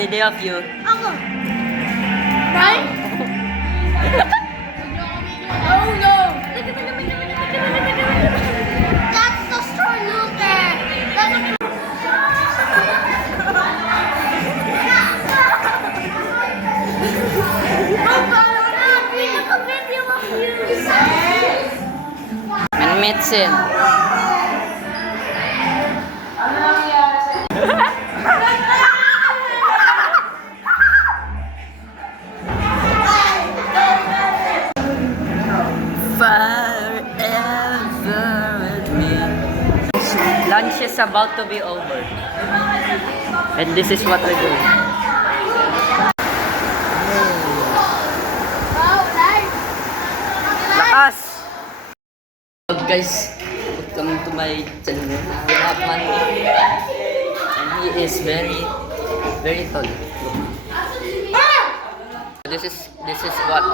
video of you. Ako. Right? Oh no! That's the store looter! Minmitsin. Forever with me. Lunch is about to be over. And this is what we're doing. Lakas! Hello guys, welcome to my channel. We have Manny. And he is very tall. This is what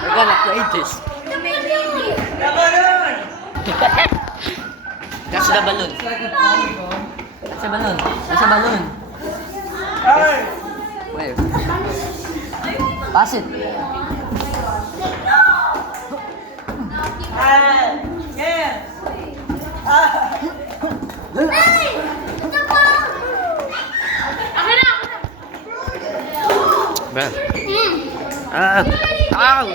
we're gonna play this. Catch the balloon. Catch the balloon. Catch the balloon. Where? Pass it. Bro. Ow!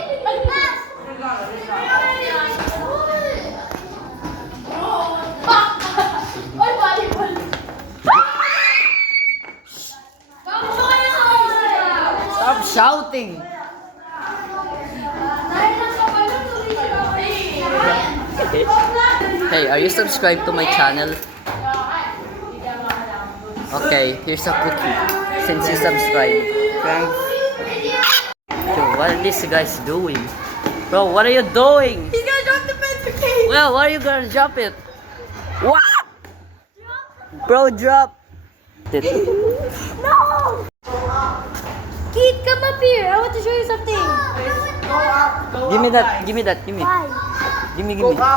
Stop shouting! Hey, are you subscribed to my channel? Okay, here's a cookie. Since you subscribed. Thanks. Yo, what are these guys doing? Bro, what are you doing? He's gonna drop the pencil case! Well, why are you gonna drop it? What? Bro, drop it. No! Keith, come up here. I want to show you something. Give me that. Give me that. Give me. Why? Give me. He's gonna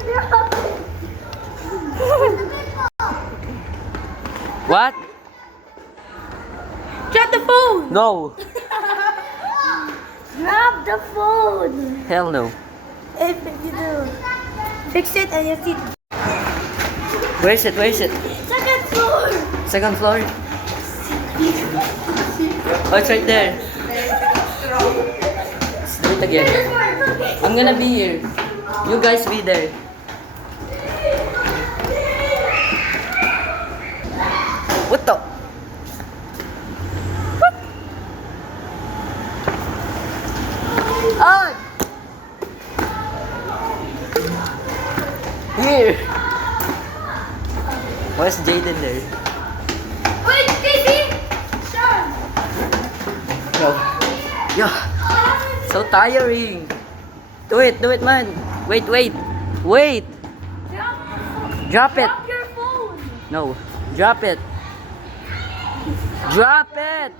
drop it. What? Drop the phone! No. Drop the phone! Hell no. If you do, fix it and you see. Where is it? Where is it? Second floor! Second floor? Oh, it's right there. Let's do it again. I'm gonna be here. You guys be there. What the? What? On! Here! Where's Jaden there? Wait, Casey! Sean! Yo. Yo. So tiring. Do it, man. Wait. Drop it. Drop your phone! No. Drop it. Drop it.